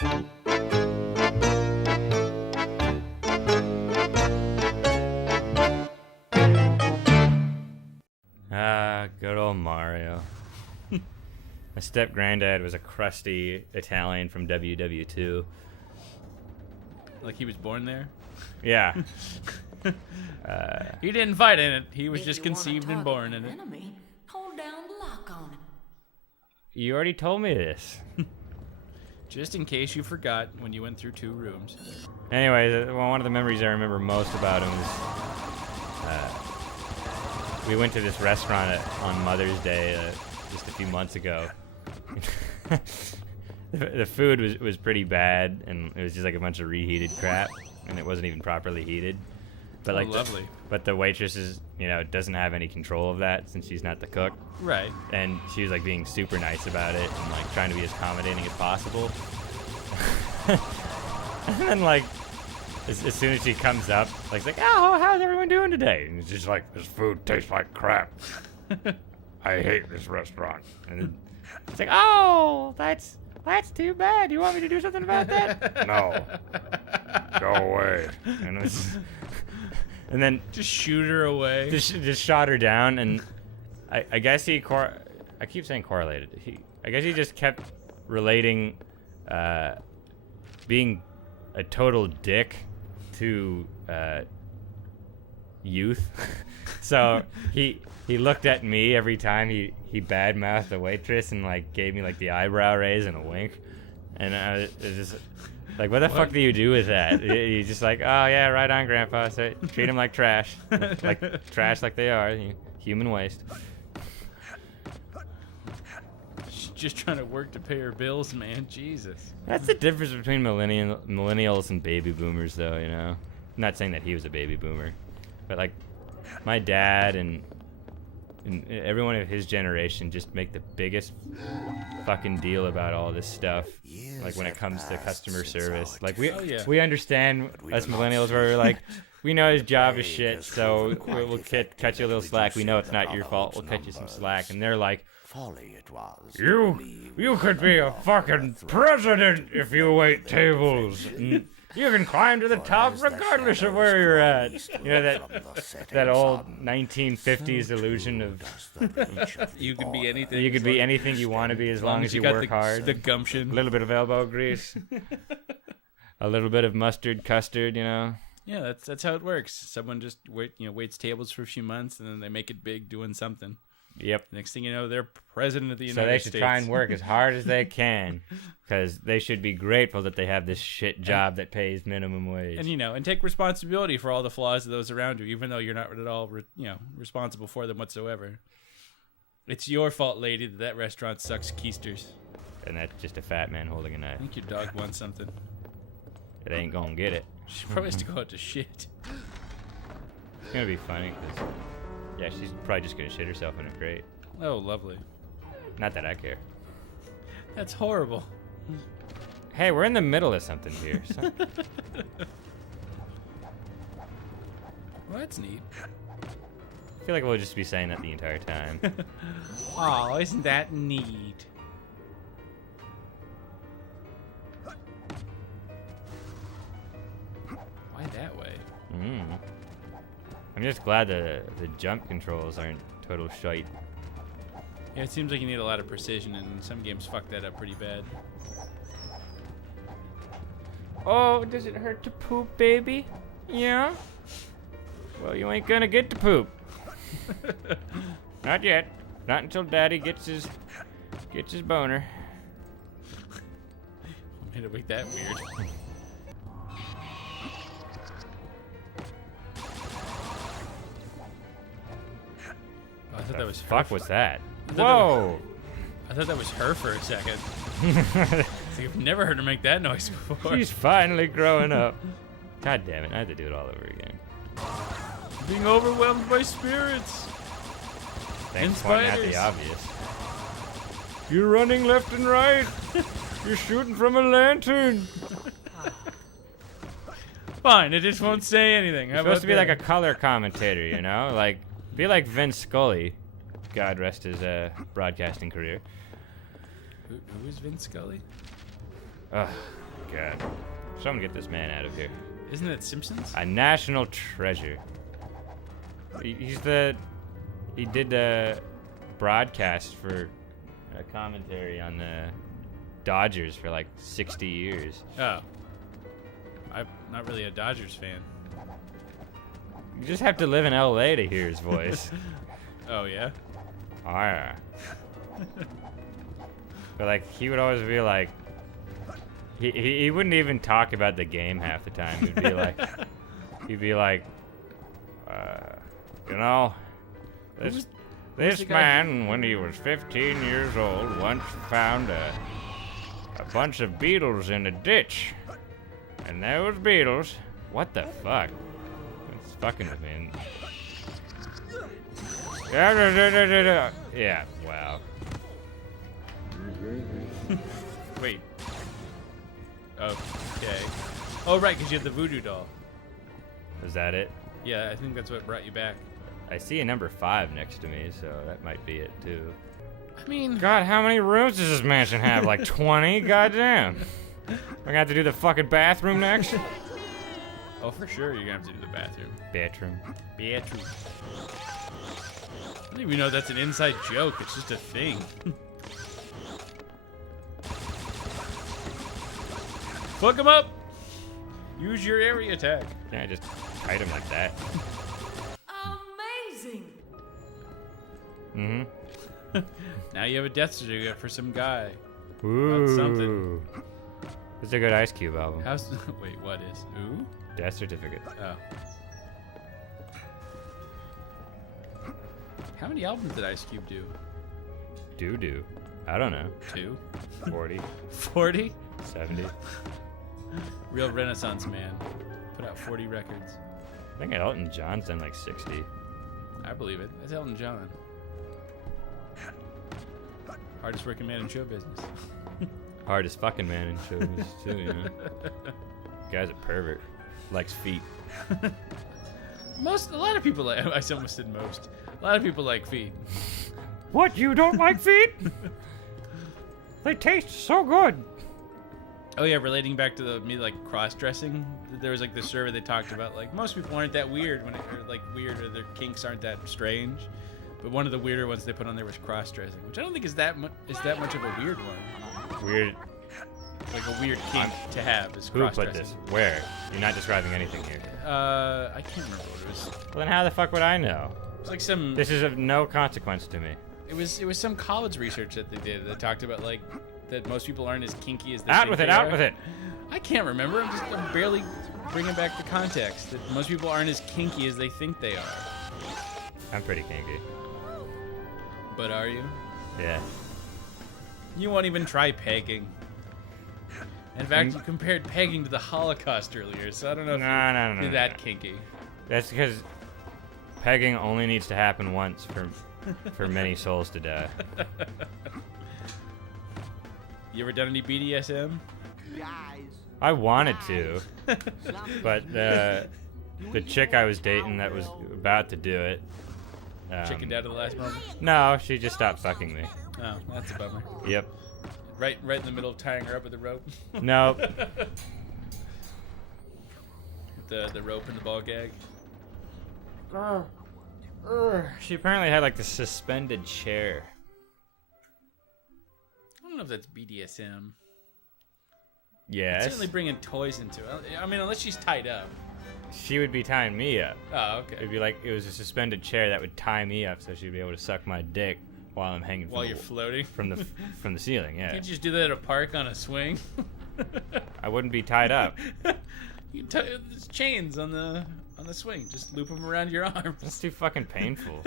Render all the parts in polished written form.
Good old Mario. My step-granddad was a crusty Italian from WW2. Like he was born there? Yeah. He didn't fight in it. He was just conceived and born in it. Enemy, hold down the lock on it. You already told me this. Just in case you forgot when you went through 2 rooms. Anyway, one of the memories I remember most about him was we went to this restaurant on Mother's Day just a few months ago. The food was pretty bad, and it was just like a bunch of reheated crap, and it wasn't even properly heated. But like, lovely. But the waitress is, doesn't have any control of that since she's not the cook. Right. And she was like being super nice about it and like trying to be as accommodating as possible. And then like, as soon as she comes up, like, it's like, oh, how's everyone doing today? And it's just like, this food tastes like crap. I hate this restaurant. And then it's like, oh, that's too bad. You want me to do something about that? No. Go away. And then just shoot her away. Just shot her down, and I guess I keep saying correlated. I guess he just kept relating being a total dick to youth. So he looked at me every time he badmouthed the waitress and like gave me like the eyebrow raise and a wink, and I was just like, what the fuck do you do with that? You just like, oh yeah, right on, Grandpa. So treat them like trash, like trash, like they are, human waste. She's just trying to work to pay her bills, man. Jesus. That's the difference between millennials and baby boomers, though. I'm not saying that he was a baby boomer, but like my dad and everyone of his generation just make the biggest fucking deal about all this stuff. Like when it comes to customer service, like we understand us millennials where we're like, we know his job is shit, so we'll cut you a little slack. We know it's not your fault. We'll cut you some slack. And they're like, you could be a fucking president if you wait tables. And you can climb to the top regardless of where you're at. That old 1950s illusion of you can be anything. You could be anything you want to be as long as you work hard. The gumption. A little bit of elbow grease. A little bit of mustard custard, Yeah, that's how it works. Someone just waits tables for a few months and then they make it big doing something. Yep. Next thing you know, they're president of the United States. So they should try and work as hard as they can, because they should be grateful that they have this shit job that pays minimum wage. And take responsibility for all the flaws of those around you, even though you're not at all, responsible for them whatsoever. It's your fault, lady, that restaurant sucks keisters. And that's just a fat man holding a knife. I think your dog wants something. It ain't gonna get it. She probably has to go out to shit. It's gonna be funny, because yeah, she's probably just gonna shit herself in a crate. Oh, lovely. Not that I care. That's horrible. Hey, we're in the middle of something here. Well, that's neat. I feel like we'll just be saying that the entire time. Oh, isn't that neat? Why that way? I'm just glad the jump controls aren't total shite. Yeah, it seems like you need a lot of precision, and some games fuck that up pretty bad. Oh, does it hurt to poop, baby? Yeah? Well, you ain't gonna get to poop. Not yet. Not until Daddy gets his boner. What made it make that weird? I thought that was her. Fuck was that? Whoa! I thought that was her for a second. I've never heard her make that noise before. She's finally growing up. God damn it, I had to do it all over again. Being overwhelmed by spirits. Thanks for pointing out the obvious. You're running left and right. You're shooting from a lantern. Fine, it just won't say anything. You're supposed to be like a color commentator, Like, be like Vince Scully. God rest his broadcasting career. Who is Vince Scully? God. Someone get this man out of here. Isn't it Simpsons? A national treasure. He did a broadcast for a commentary on the Dodgers for like 60 years. Oh. I'm not really a Dodgers fan. You just have to live in LA to hear his voice. Oh, yeah? Oh, yeah. But like, he would always be like, he wouldn't even talk about the game half the time. He'd be like, you know, this man, when he was 15 years old, once found a bunch of beetles in a ditch. And those beetles, what the fuck? It's fucking with me. Yeah, wow. Wait. Okay. Oh, right, because you have the voodoo doll. Is that it? Yeah, I think that's what brought you back. I see a number 5 next to me, so that might be it too. I mean... God, how many rooms does this mansion have? Like 20? Goddamn. I'm gonna have to do the fucking bathroom next? Oh, for sure you're gonna have to do the bathroom. Bathroom. Bathroom. I don't even know that's an inside joke. It's just a thing. Fuck him up! Use your area attack. Yeah, just hide him like that. Amazing. Mm-hmm. Now you have a death certificate for some guy. Ooh. That's something. It's a good Ice Cube album. Wait, what is? Ooh? Death certificate. Oh. How many albums did Ice Cube do? Do. I don't know. 2? 40, 40? 70. Real Renaissance man. Put out 40 records. I think Elton John's done like 60. I believe it. That's Elton John. Hardest working man in show business. Hardest fucking man in show business too, you know. Guy's a pervert. Likes feet. A lot of people like. I almost said most. A lot of people like feet. What? You don't like feet? They taste so good. Oh yeah, relating back to me like cross-dressing. There was like this survey that talked about like most people aren't that weird or their kinks aren't that strange. But one of the weirder ones they put on there was cross-dressing, which I don't think is that much of a weird one. Weird. Like a weird kink to have is Who cross-dressing. put this? Where? You're not describing anything here. I can't remember what it was. Well, then how the fuck would I know? It was like some. This is of no consequence to me. It was some college research that they did that talked about like that most people aren't as kinky as they Out think with it, they out are. with it. I can't remember. I'm barely bringing back the context that most people aren't as kinky as they think they are. I'm pretty kinky. But are you? Yeah. You won't even try pegging. In fact, you compared pegging to the Holocaust earlier, so I don't know if No. you're that kinky. That's because pegging only needs to happen once for many souls to die. You ever done any BDSM? I wanted to, but the chick I was dating that was about to do it. Chickened out at the last moment? No, she just stopped fucking me. Oh, that's a bummer. Yep. Right in the middle of tying her up with a rope. Nope. the rope and the ball gag. She apparently had like the suspended chair. I don't know if that's BDSM. Yes. Certainly bringing toys into it. I mean, unless she's tied up. She would be tying me up. Oh, okay. It'd be like it was a suspended chair that would tie me up, so she'd be able to suck my dick while I'm hanging. While you're floating from the ceiling. Yeah. Can't you just do that at a park on a swing? I wouldn't be tied up. You there's chains on the swing. Just loop them around your arms. That's too fucking painful.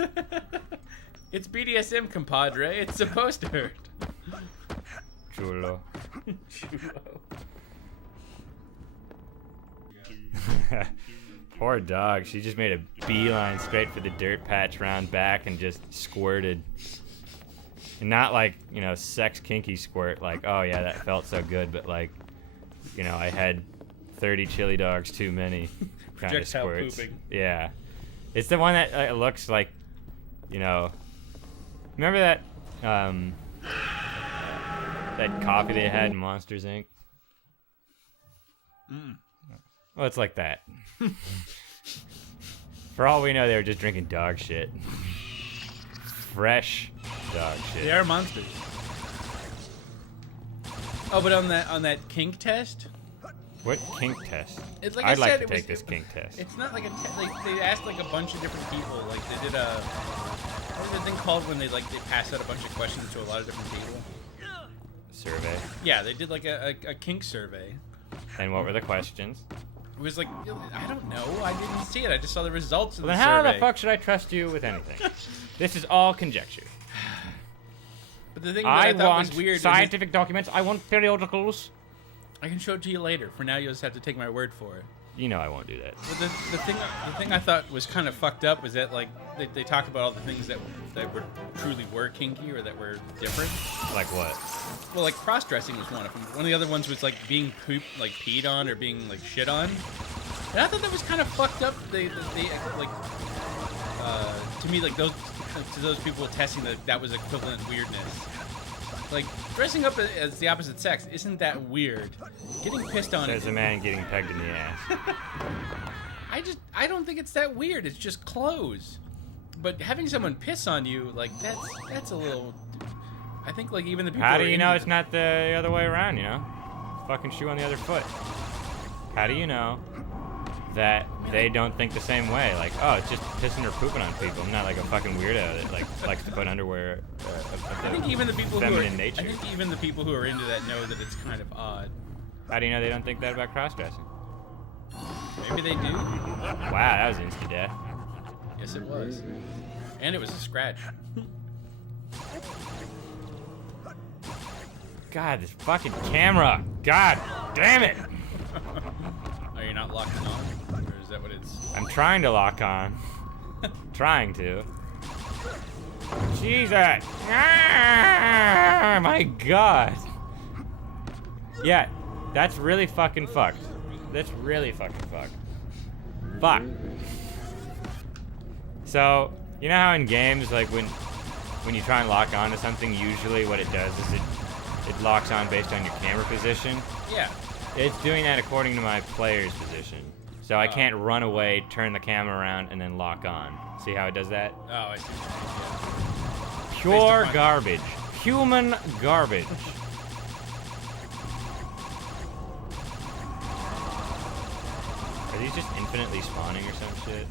It's BDSM, compadre. It's supposed to hurt. Chulo. Chulo. Poor dog. She just made a beeline straight for the dirt patch round back and just squirted. And not like, sex kinky squirt, like, oh yeah, that felt so good, but like, I had 30 chili dogs too many kind of Projectile squirts. pooping. Yeah. It's the one that looks like, remember that that coffee they had in Monsters Inc? Well, it's like that. For all we know, they were just drinking dog shit. Fresh dog shit. They are monsters. Oh, but on that kink test. What kink test? It's like I'd I like said, to it take was, this kink test. It's not like a they asked like a bunch of different people. Like they did what was the thing called when they passed out a bunch of questions to a lot of different people? Survey. Yeah, they did like a kink survey. And what were the questions? It was like, I don't know. I didn't see it. I just saw the results of Well, the then how survey. the fuck should I trust you with anything? This is all conjecture. But the thing that I thought was weird. Scientific documents. I want periodicals. I can show it to you later. For now, you'll just have to take my word for it. You know I won't do that. But the thing I thought was kind of fucked up was that like they talked about all the things that truly were kinky or that were different. Like what? Well, like cross-dressing was one of them. One of the other ones was like being peed on or being like shit on. And I thought that was kind of fucked up. They like to me like to those people testing that was equivalent weirdness. Like dressing up as the opposite sex isn't that weird. Getting pissed on. There's a man getting pegged in the ass. I don't think it's that weird. It's just clothes. But having someone piss on you, like that's a little. I think like even the people. How do you know it's not the other way around? You know, fucking shoe on the other foot. How do you know that they don't think the same way? Like, oh, it's just pissing or pooping on people. I'm not like a fucking weirdo that like likes to put underwear. I think even the people who are. nature. I think even the people who are into that know that it's kind of odd. How do you know they don't think that about cross-dressing? Maybe they do. Wow, that was instant death. Yes, it was. And it was a scratch. God, this fucking camera. God damn it. Are you not locking on? Or is that what it's... I'm trying to lock on. Trying to. Jesus. Ah, my God. Yeah, that's really fucking fucked. That's really fucking fucked. Fuck. So, you know how in games, like when you try and lock onto something, usually what it does is it locks on based on your camera position? Yeah. It's doing that according to my player's position. So I can't run away, turn the camera around, and then lock on. See how it does that? Oh, I see what you mean, Pure garbage. Human garbage. Are these just infinitely spawning or some shit?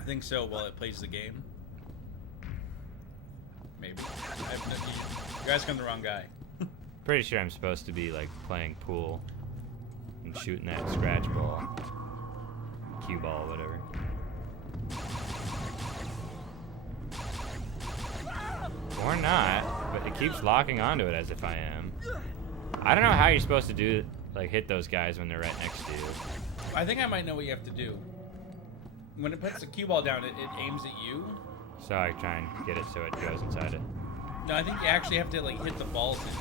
I think so while it plays the game. Maybe. You're asking the wrong guy. Pretty sure I'm supposed to be like playing pool and shooting that scratch ball, cue ball, whatever. Or not, but it keeps locking onto it as if I am. I don't know how you're supposed to do like hit those guys when they're right next to you. I think I might know what you have to do. When it puts the cue ball down, it aims at you. So I try and get it so it goes inside it. No, I think you actually have to like hit the balls in.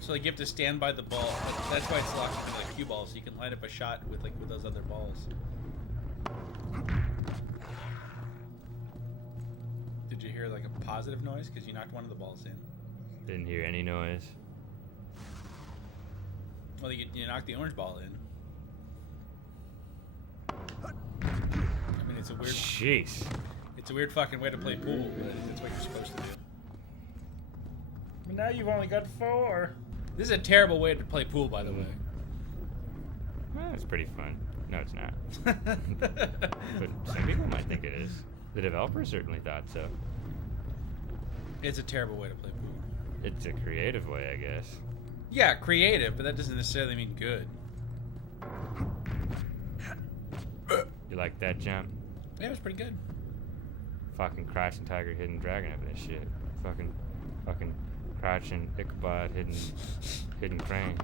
So like you have to stand by the ball. That's why it's locked into the cue ball, so you can line up a shot with those other balls. Did you hear like a positive noise? Because you knocked one of the balls in. Didn't hear any noise. Well, you knocked the orange ball in. I mean, it's a weird. Jeez. It's a weird fucking way to play pool, but it's what you're supposed to do. But now you've only got 4. This is a terrible way to play pool, by the way. Well, it's pretty fun. No, it's not. But some people might think it is. The developers certainly thought so. It's a terrible way to play pool. It's a creative way, I guess. Yeah, creative, but that doesn't necessarily mean good. You like that jump? Yeah, it was pretty good. Fucking crouching tiger, hidden dragon up in this shit. Fucking crouching Ichabod, hidden crane.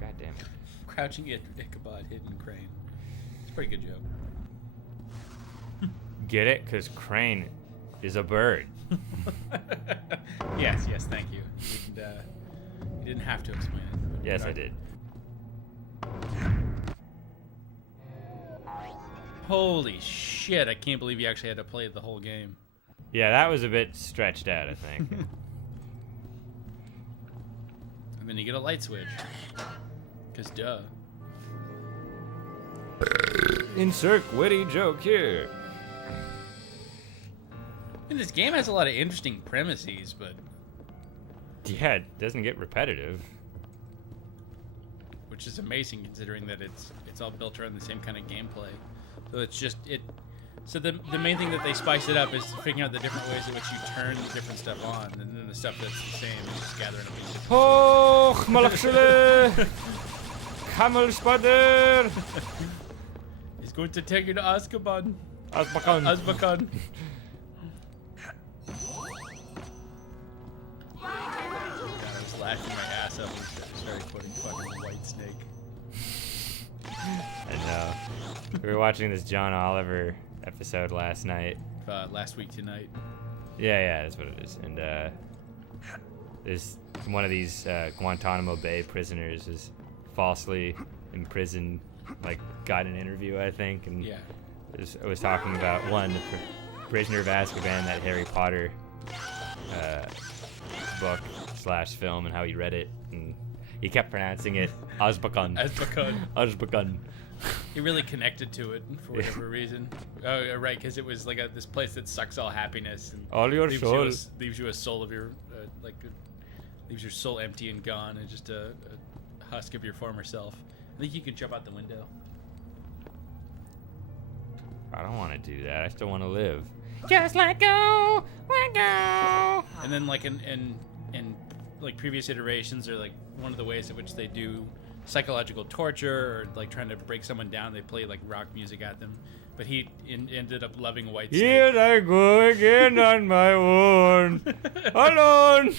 God damn it. Crouching Ichabod, hidden crane. It's a pretty good joke. Get it? Because crane is a bird. Yes, thank you. You didn't have to explain it. Yes, I did. Holy shit, I can't believe you actually had to play the whole game. Yeah, that was a bit stretched out, I think. And then you get a light switch. Because duh. Insert witty joke here. And this game has a lot of interesting premises, but... Yeah, it doesn't get repetitive. Which is amazing considering that it's all built around the same kind of gameplay. So it's just... So the main thing that they spice it up is figuring out the different ways in which you turn the different stuff on, and then the stuff that's the same is just gathering up these different... Oh, Malakshale! Camel Spider! He's going to take you to Azkaban. Azbakan. Azkaban. God, I was laughing my ass up and started quoting fucking White Snake. I know. We were watching this John Oliver episode last night. Last week tonight. Yeah, that's what it is. And there's one of these Guantanamo Bay prisoners is falsely imprisoned, like got an interview, I think, and Yeah. it was talking about the Prisoner of Azkaban, that Harry Potter book / film, and how he read it, and he kept pronouncing it Azbakan. Azkaban. Azbakan. He really connected to it for whatever reason. Oh, right, because it was like this place that sucks all happiness and All your soul. leaves you a soul of your leaves your soul empty and gone, and just a husk of your former self. I think you can jump out the window. I don't want to do that. I still want to live. Just let go, let go. And then like in like previous iterations, or like one of the ways in which they do psychological torture or like trying to break someone down, they play like rock music at them. But he ended up loving White Snake. Here I go again on my own. Alone.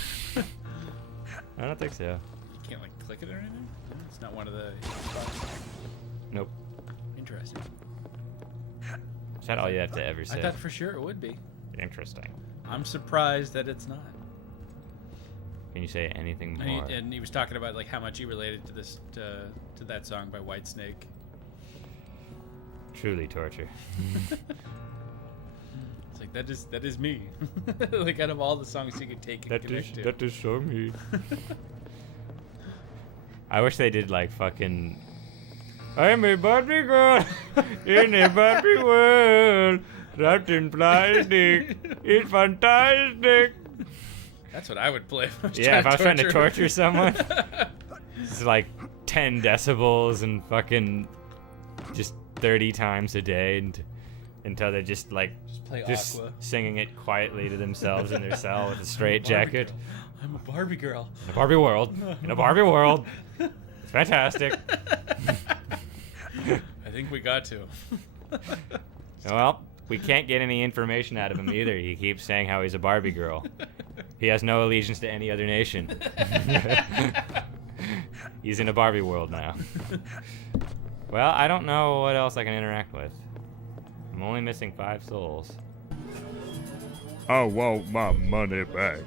I don't think so. You can't like click it or anything? No, it's not one of the... Nope. Interesting. Is that all you have to ever say? I thought for sure it would be. Interesting. I'm surprised that it's not. Can you say anything And more? he was talking about like how much he related to this to that song by White Snake. Truly torture. It's like that is me. Like out of all the songs you could take and connect to. That is so me. I wish they did like fucking... I'm a Barbie girl in a Barbie world, wrapped in plastic. It's fantastic. That's what I would play if I was Yeah, if I was trying to torture torture someone. It's like 10 decibels and fucking just 30 times a day until they just like play just Aqua. singing it quietly to themselves in their cell with a straight jacket. I'm a Barbie girl. In a Barbie world. In a Barbie world. It's fantastic. I think we got to. Well, we can't get any information out of him either. He keeps saying how he's a Barbie girl. He has no allegiance to any other nation. He's in a Barbie world now. Well, I don't know what else I can interact with. I'm only missing 5 souls. I want my money back.